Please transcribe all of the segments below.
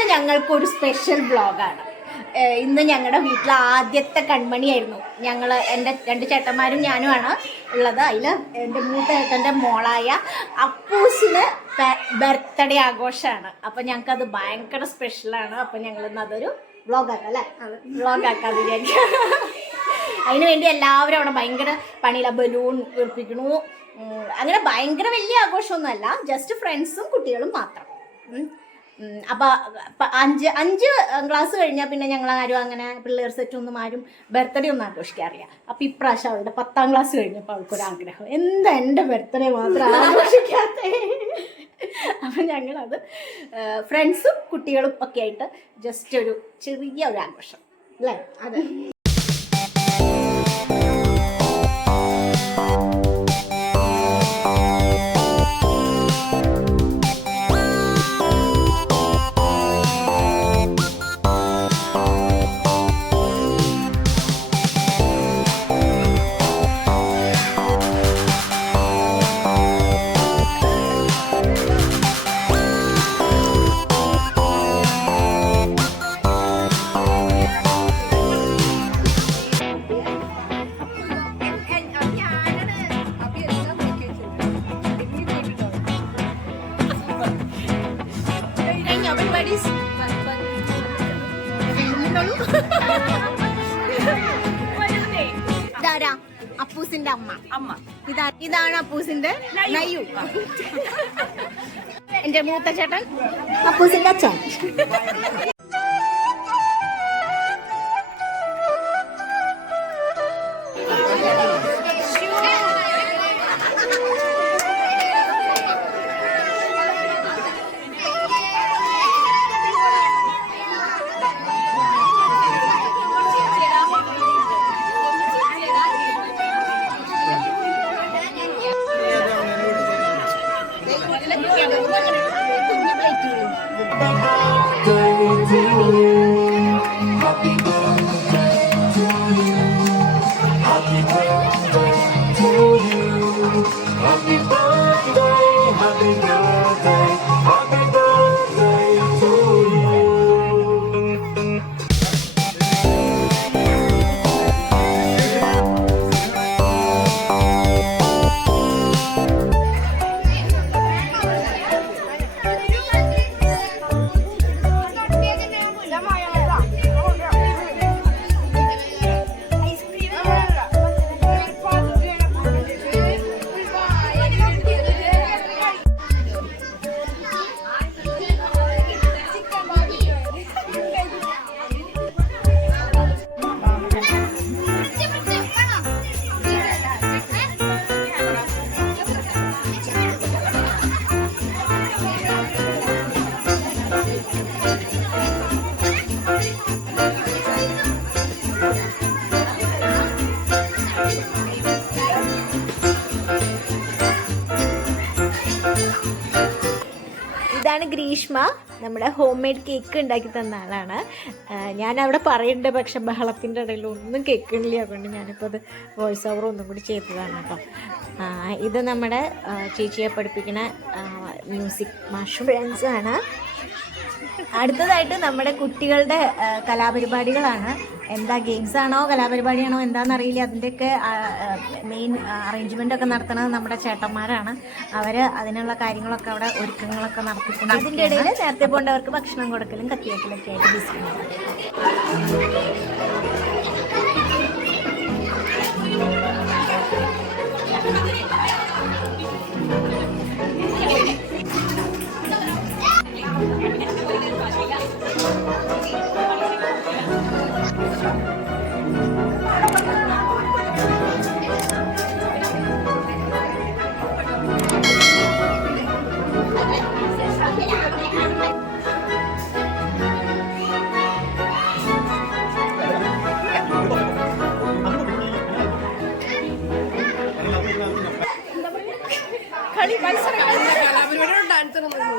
ഇന്ന് ഞങ്ങൾക്കൊരു സ്പെഷ്യൽ വ്ളോഗാണ്. ഇന്ന് ഞങ്ങളുടെ വീട്ടിലെ ആദ്യത്തെ കൺമണിയായിരുന്നു. എൻ്റെ 2 ചേട്ടന്മാരും ഞാനുമാണ് ഉള്ളത്. അതിൽ എൻ്റെ മൂത്ത ചേട്ടൻ്റെ മോളായ അപ്പൂസിന് ബർത്ത്ഡേ ആഘോഷമാണ്. അപ്പം ഞങ്ങൾക്കത് ഭയങ്കര സ്പെഷ്യലാണ്. അപ്പം ഞങ്ങളിന്ന് അതൊരു വ്ളോഗാക്കാം അല്ലേ? വ്ളോഗാക്കാൻ വിചാരിക്കുക. അതിന് വേണ്ടി എല്ലാവരും അവിടെ ഭയങ്കര പണിയില്ല, ബലൂൺ വീർപ്പിക്കണു. അങ്ങനെ ഭയങ്കര വലിയ ആഘോഷമൊന്നുമല്ല, ജസ്റ്റ് ഫ്രണ്ട്സും കുട്ടികളും മാത്രം. അപ്പോൾ 5 ക്ലാസ് കഴിഞ്ഞാൽ പിന്നെ ഞങ്ങളാരും അങ്ങനെ പിള്ളേർ സെറ്റൊന്നും ആരും ബർത്ത്ഡേ ഒന്നും ആഘോഷിക്കാറില്ല. അപ്പോൾ ഇപ്രാവശ്യം അവളുടെ 10ാം ക്ലാസ് കഴിഞ്ഞപ്പോൾ അവൾക്കൊരാഗ്രഹം, എന്താ എൻ്റെ ബർത്ത്ഡേ മാത്രം ആഘോഷിക്കാത്തേ. അപ്പം ഞങ്ങളത് ഫ്രണ്ട്സും കുട്ടികളും ഒക്കെ ആയിട്ട് ജസ്റ്റ് ഒരു ചെറിയ ഒരു ആഘോഷം അല്ലേ? അതെ. ഇതാരാ? അപ്പൂസിന്റെ അമ്മ. ഇതാണ് അപ്പൂസിന്റെ നയ്യു. എന്റെ മൂത്ത ചേട്ടൻ അപ്പൂസിന്റെ അച്ഛൻ. ഇതാണ് ഗ്രീഷ്മ, നമ്മുടെ ഹോം മെയ്ഡ് കേക്ക് ഉണ്ടാക്കി തന്ന ആളാണ്. ഞാൻ അവിടെ പറയുന്നുണ്ട്, പക്ഷെ ബഹളത്തിൻ്റെ ഇടയിൽ ഒന്നും കേൾക്കണില്ല. അതുകൊണ്ട് ഞാനിപ്പോൾ അത് വോയിസ് ഓവർ ഒന്നും കൂടി ചെയ്തതാണ് കേട്ടോ. ഇത് നമ്മുടെ ചേച്ചിയെ പഠിപ്പിക്കുന്ന മ്യൂസിക് മാഷും ഫ്രണ്ട്സാണ്. അടുത്തതായിട്ട് നമ്മുടെ കുട്ടികളുടെ കലാപരിപാടികളാണ്. എന്താ ഗെയിംസ് ആണോ കലാപരിപാടിയാണോ എന്താണെന്നറിയില്ല. അതിൻ്റെയൊക്കെ മെയിൻ അറേഞ്ച്മെൻ്റ് ഒക്കെ നടത്തുന്നത് നമ്മുടെ ചേട്ടന്മാരാണ്. അവർ അതിനുള്ള കാര്യങ്ങളൊക്കെ അവിടെ ഒരുക്കങ്ങളൊക്കെ നടത്തിയിട്ടുണ്ട്. അതിൻ്റെ ഇടയിൽ നേരത്തെ പോകേണ്ടവർക്ക് ഭക്ഷണം കൊടുക്കലും കത്തിവയ്ക്കലൊക്കെ ആയിട്ട് ബിസിയാണ്.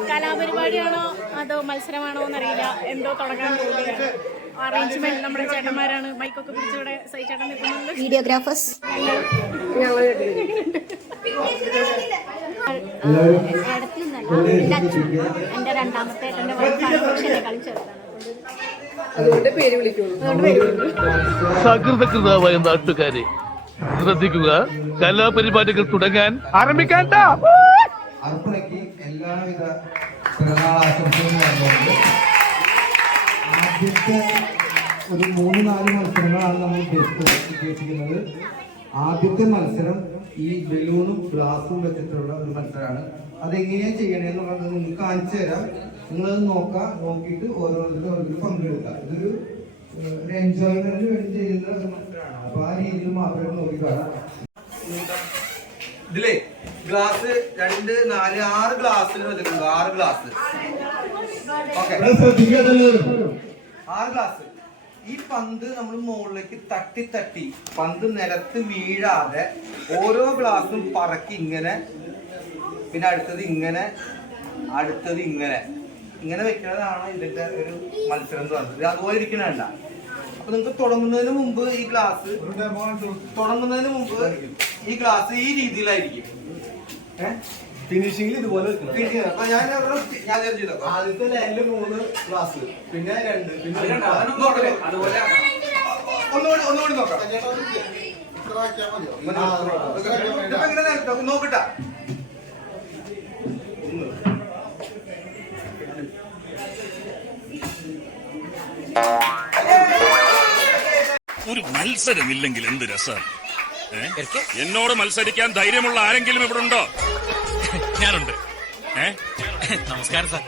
കലാപരിപാടിയാണോ അതോ മത്സരമാണോ എന്നറിയില്ല. എന്തോ തുടങ്ങാൻ പോകുന്നത്. അറേഞ്ച്മെന്റ് നമ്മുടെ ചേട്ടന്മാരാണ്. മൈക്കൊക്കെ പിടിച്ചവിടെ സൈചേട്ടൻ നിൽക്കുന്നുണ്ട്. വീഡിയോഗ്രാഫേഴ്സ് ഇടത്തിന്നല്ല എൻ്റെ അച്ഛൻ എൻ്റെ രണ്ടാമത്തെ ഏട്ടൻ്റെ വൈഫാണ്, പക്ഷേ എന്നെക്കാളും ചെറുതാണ്. സകൃതകൃതാവായ നാട്ടുകാരെ ശ്രദ്ധിക്കുക, കലാപരിപാടികൾ തുടങ്ങാൻ ആരംഭിക്കാൻ. അർപ്പണയ്ക്ക് എല്ലാവിധ പിറന്നാളാശംസകളും നേർന്നുകൊണ്ട് ആദ്യത്തെ ഒരു 3-4 മത്സരങ്ങളാണ് നമ്മൾ ഉദ്ദേശിക്കുന്നത്. ആദ്യത്തെ മത്സരം ഈ ബലൂണും ഗ്ലാസും വെച്ചിട്ടുള്ള ഒരു മത്സരമാണ്. അതെങ്ങനെയാണ് ചെയ്യണേന്നുള്ളത് നിങ്ങൾക്ക് കാണിച്ചു തരാം. നിങ്ങളത് നോക്കിയിട്ട് ഓരോരുത്തരും പങ്കെടുക്കുക. ഇതൊരു എൻജോയ്മെന്റിന് വേണ്ടി ചെയ്യുന്ന ഒരു മത്സരമാണ്. അപ്പൊ ആ രീതിയിൽ മാത്രമേ നോക്കിക്കാണാം. ഇതിലേ ഗ്ലാസ് 2, 4, 6 ഗ്ലാസ്സിൽ വെച്ചിട്ടുണ്ട്. 6 ഗ്ലാസ്. Okay, 6 glass. ഈ പന്ത് നമ്മൾ മുകളിലേക്ക് തട്ടി പന്ത് നിലത്ത് വീഴാതെ ഓരോ ഗ്ലാസും പറക്കി ഇങ്ങനെ, പിന്നെ അടുത്തത് ഇങ്ങനെ, അടുത്തത് ഇങ്ങനെ വെക്കുന്നതാണ് ഇതിന്റെ ഒരു മത്സരം എന്ന് പറഞ്ഞത്. അതുപോലെ ഇരിക്കണണ്ട. അപ്പൊ നിങ്ങൾക്ക് തുടങ്ങുന്നതിന് മുമ്പ് ഈ ഗ്ലാസ് ഈ രീതിയിലായിരിക്കും. ഫിനിഷിംഗിൽ ഇതുപോലെ അപ്പൊ ഞാൻ ആദ്യത്തെ ലൈനില് 3 ഗ്ലാസ്, പിന്നെ 2, പിന്നെ ഒന്നുകൂടി നോക്കാം. നോക്കട്ടാ. ഒരു മത്സരമില്ലെങ്കിൽ എന്ത് രസം. എന്നോട് മത്സരിക്കാൻ ധൈര്യമുള്ള ആരെങ്കിലും ഇവിടെ ഉണ്ടോ? ഞാനുണ്ട്. നമസ്കാരം സാർ.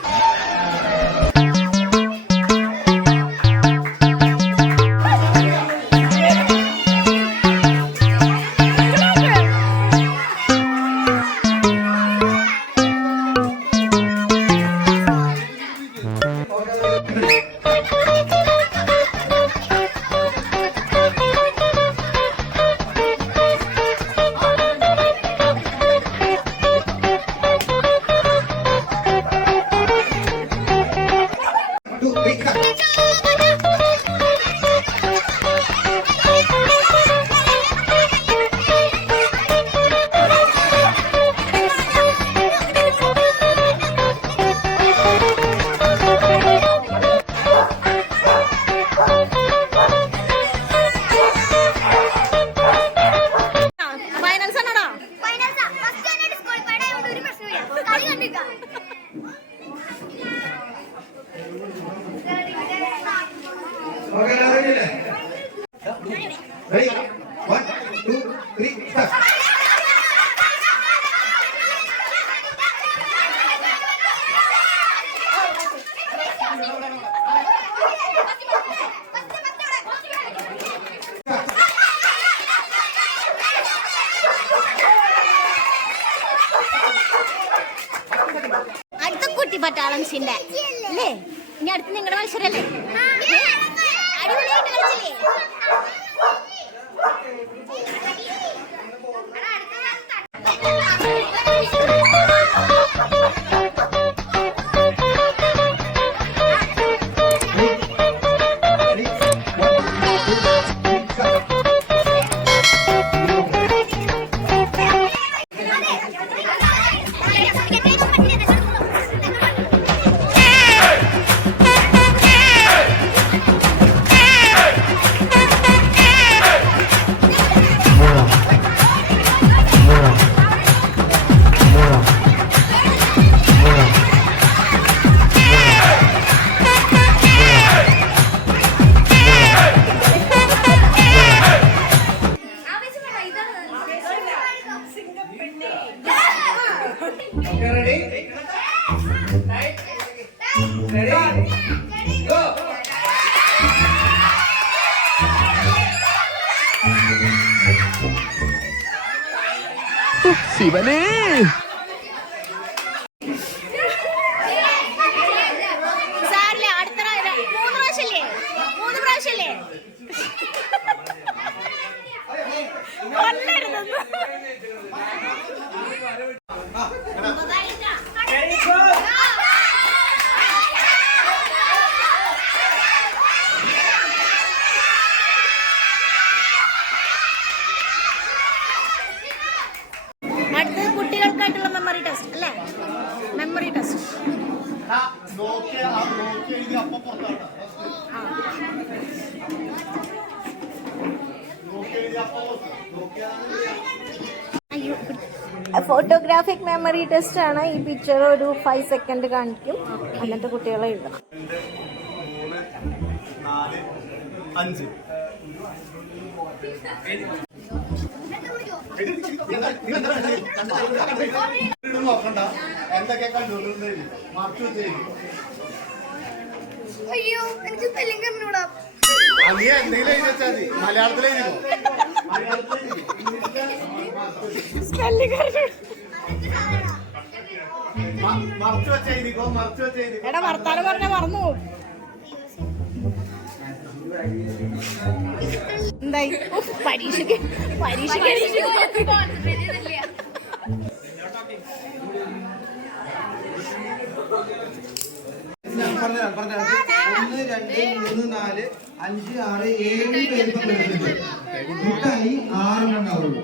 അടുത്ത കുട്ടി പട്ടാളംസിന്റെ അല്ലേ? ഇനി അടുത്ത് നിങ്ങളുടെ മത്സരല്ലേ? അടിപൊളിയായിട്ട് കളിച്ചില്ലേ? ശിവനേ, സാറില്ലേ അടുത്ത 3 പ്രാവശ്യല്ലേ? അടുത്തത് കുട്ടികൾക്കായിട്ടുള്ള ഫോട്ടോഗ്രാഫിക് മെമ്മറി ടെസ്റ്റ് ആണ്. ഈ പിക്ചർ ഒരു 5 സെക്കൻഡ് കാണിക്കും, എന്നിട്ട് കുട്ടികളെ എഴുതണം. 2, 4, 5 നോക്കണ്ട എന്തൊക്കെ കണ്ടുകൊണ്ടിരുന്ന മറച്ചു വെച്ചു. അയ്യോ എനിക്ക് സ്പെല്ലിംഗ് അറിഞ്ഞൂടാ. നീ എന്തെങ്കിലും എഴുതി വെച്ചാൽ മതി. മലയാളത്തിലായിരിക്കും. മറച്ചു വെച്ചായിരിക്കോ. മറച്ചു വെച്ചായിരിക്കും. എടാ വർത്താനം പറഞ്ഞ മറന്നു പോകും. എന്തായി പരീക്ഷയ്ക്ക് പറഞ്ഞ 1, 2, 3, 4, 5, 6, 7 പേര് പങ്കെടുത്തിട്ടുണ്ട്. കൂട്ടായി 6 ഉണ്ടാവുള്ളൂ.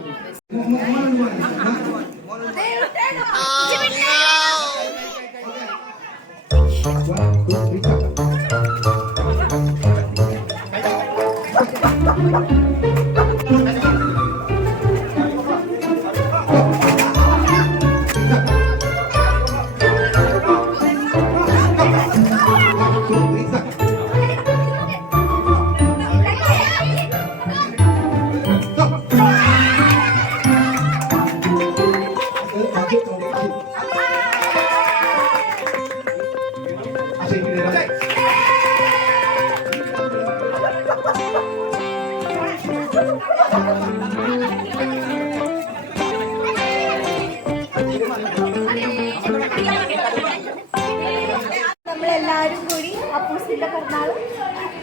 നമ്മളെല്ലാരും കൂടി അപ്പൂസിന്റെ പിറന്നാൾ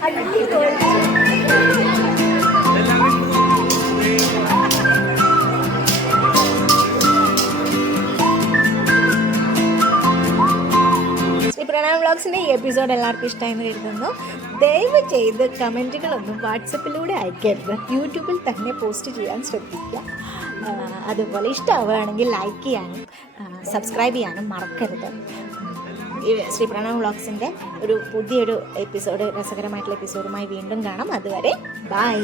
അടിപൊളിച്ചു. പ്രണാം വ്ളോഗ്സിൻ്റെ ഈ എപ്പിസോഡ് എല്ലാവർക്കും ഇഷ്ടമായെന്ന് കരുതുന്നു. ദയവ് ചെയ്ത് കമൻറ്റുകളൊന്നും വാട്സപ്പിലൂടെ അയക്കരുത്. യൂട്യൂബിൽ തന്നെ പോസ്റ്റ് ചെയ്യാൻ ശ്രദ്ധിക്കുക. അതുപോലെ ഇഷ്ടമാവുകയാണെങ്കിൽ ലൈക്ക് ചെയ്യാനും സബ്സ്ക്രൈബ് ചെയ്യാനും മറക്കരുത്. ഈ ശ്രീ പ്രണാം വ്ളോഗ്സിൻ്റെ ഒരു പുതിയൊരു എപ്പിസോഡ്, രസകരമായിട്ടുള്ള എപ്പിസോഡുമായി വീണ്ടും കാണാം. അതുവരെ ബൈ.